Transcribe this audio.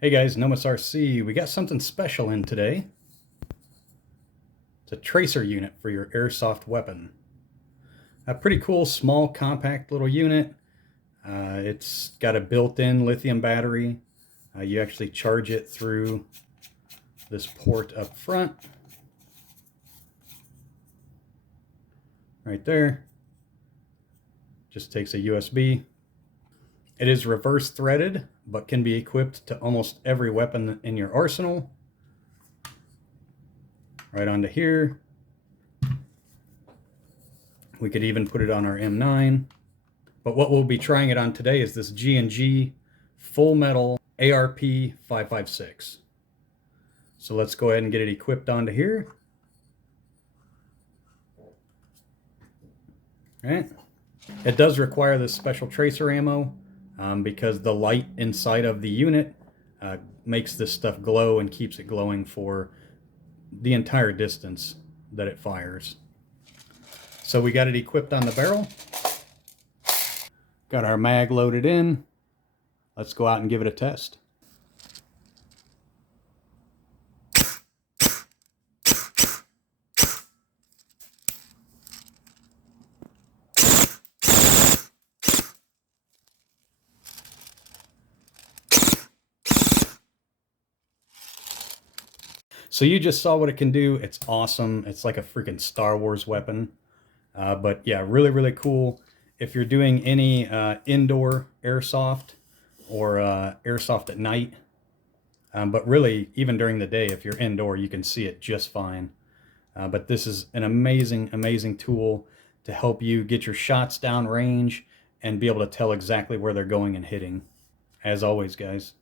Hey guys, Nomus RC. We got something special in today. It's a tracer unit for your airsoft weapon. A pretty cool, small, compact little unit. It's got a built-in lithium battery. You actually charge it through this port up front. Right there. Just takes a USB. It is reverse threaded, but can be equipped to almost every weapon in your arsenal. Right onto here. We could even put it on our M9. But what we'll be trying it on today is this G&G Full Metal ARP556. So let's go ahead and get it equipped onto here. All right. It does require this special tracer ammo because the light inside of the unit makes this stuff glow and keeps it glowing for the entire distance that it fires. So we got it equipped on the barrel. Got our mag loaded in. Let's go out and give it a test. So you just saw what it can do. It's awesome. It's like a freaking Star Wars weapon. But yeah, really, really cool. If you're doing any indoor airsoft or airsoft at night, but really even during the day, if you're indoor, you can see it just fine. But this is an amazing, amazing tool to help you get your shots down range and be able to tell exactly where they're going and hitting. As always, guys,